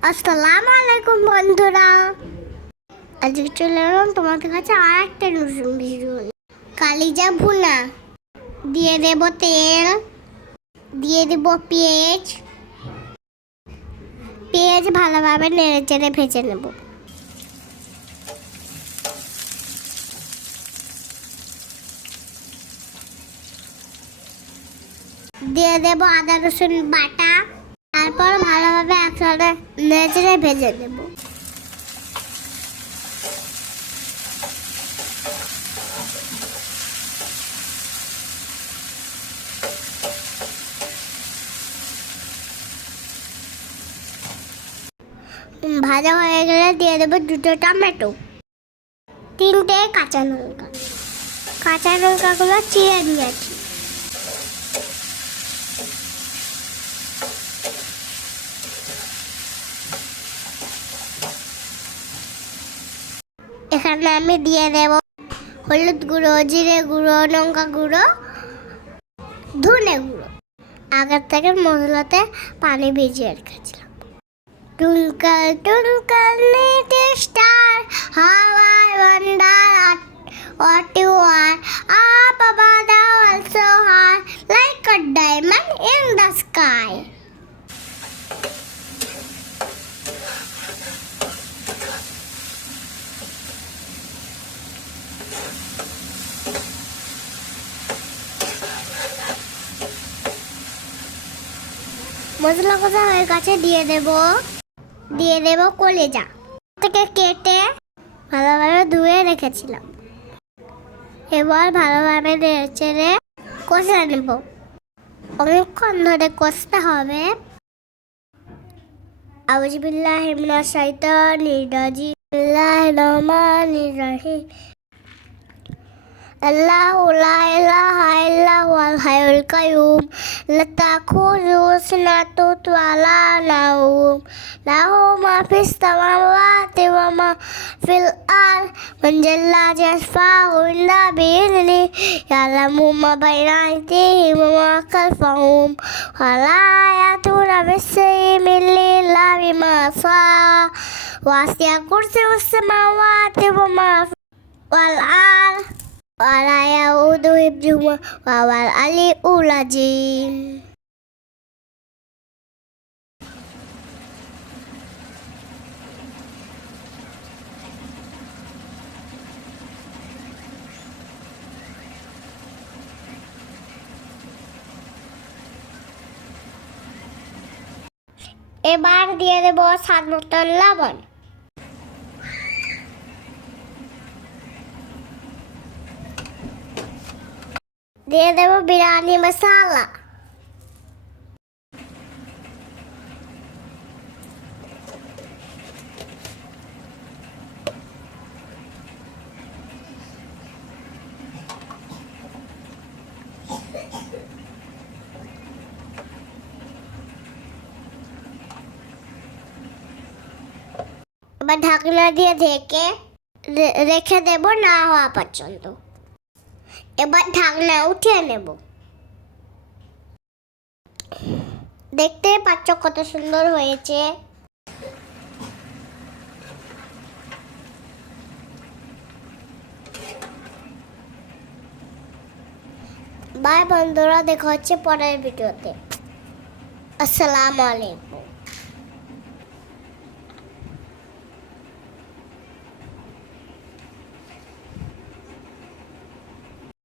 আসসালামু আলাইকুম বন্ধুরা। আজকে চলে এলাম তোমাদের কাছে আর একটা নতুন ভিডিও। কালিজা ভুনা দিয়ে দেব তেল, দিয়ে দেব পেঁয়াজ। পেঁয়াজ ভালোভাবে নেড়ে চেড়ে ভেজে নেব। দিয়ে দেব আদা রসুন বাটা। তারপর ভালোভাবে একসাথে নেড়ে চেড়ে ভেজে নেব। ভাজা হয়ে গেলে দিয়ে দেবো 2টো টমেটো, 3টে কাঁচা লঙ্কা। কাঁচা লঙ্কাগুলো চিড়ে নিয়েছি। এখানে আমি দিয়ে দেব হলুদ গুঁড়ো, জিরে গুঁড়ো, লঙ্কা গুঁড়ো, ধনে গুঁড়ো। আগের থেকে মশলাতে পানি ভিজিয়ে রেখেছিলাম। Twinkle twinkle little star, how I wonder what you are. Up above the world so high, like a diamond in the sky. মশলা কষা হয়ে গেছে, দিয়ে দেব কলিজা থেকে কেটে ভালোভাবে ধুয়ে রেখেছিলাম। এবার ভালোভাবে নেড়ে চেড়ে কষে নেব। অনেকক্ষণ ধরে কষতে হবে। আউযু বিল্লাহি মিনাশ শাইতানির রাজিম, বিসমিল্লাহির রহমানির রহিম। আল্লাহু লা ইলাহা ইল্লা হুয়াল হাইয়ুল কাইয়্যুম, লা তাখুযুহু সিনাতুন ওয়া লা নাওম, লাহু মা ফিস সামাওয়াতি ওয়া মা ফিল আরদ, মান যাল্লাযী ইয়াশফা'উ ইল্লা বিইذনিহি, ইয়ালামু মা বাইনা আইদিহিম ওয়া মা খালফাহুম, ওয়া লা ইয়াতুনা বিশাইইন ইল্লা বিমা শাআ, ওয়াসি'a কুরসিয়্যুহু সামাওয়াতি ওয়াল আরদ, ওয়া লা ইয়াউদুহু হিফযুহুমা ওয়া হুয়াল আলিয়্যুল আযীম। এবার দিয়ে দেব স্বাদ মতো লবণ। দিয়ে দেব বিরিয়ানি মশলা। এবার ঢাকনা দিয়ে ঢেকে রেখে দেব না হওয়া পর্যন্ত। এবার ঢাকনা উঠিয়ে নেব। দেখতে পাচ্ছ কত সুন্দর হয়েছে। বাই বন্ধুরা, দেখা হচ্ছে পরের ভিডিওতে। আসসালামু আলাইকুম।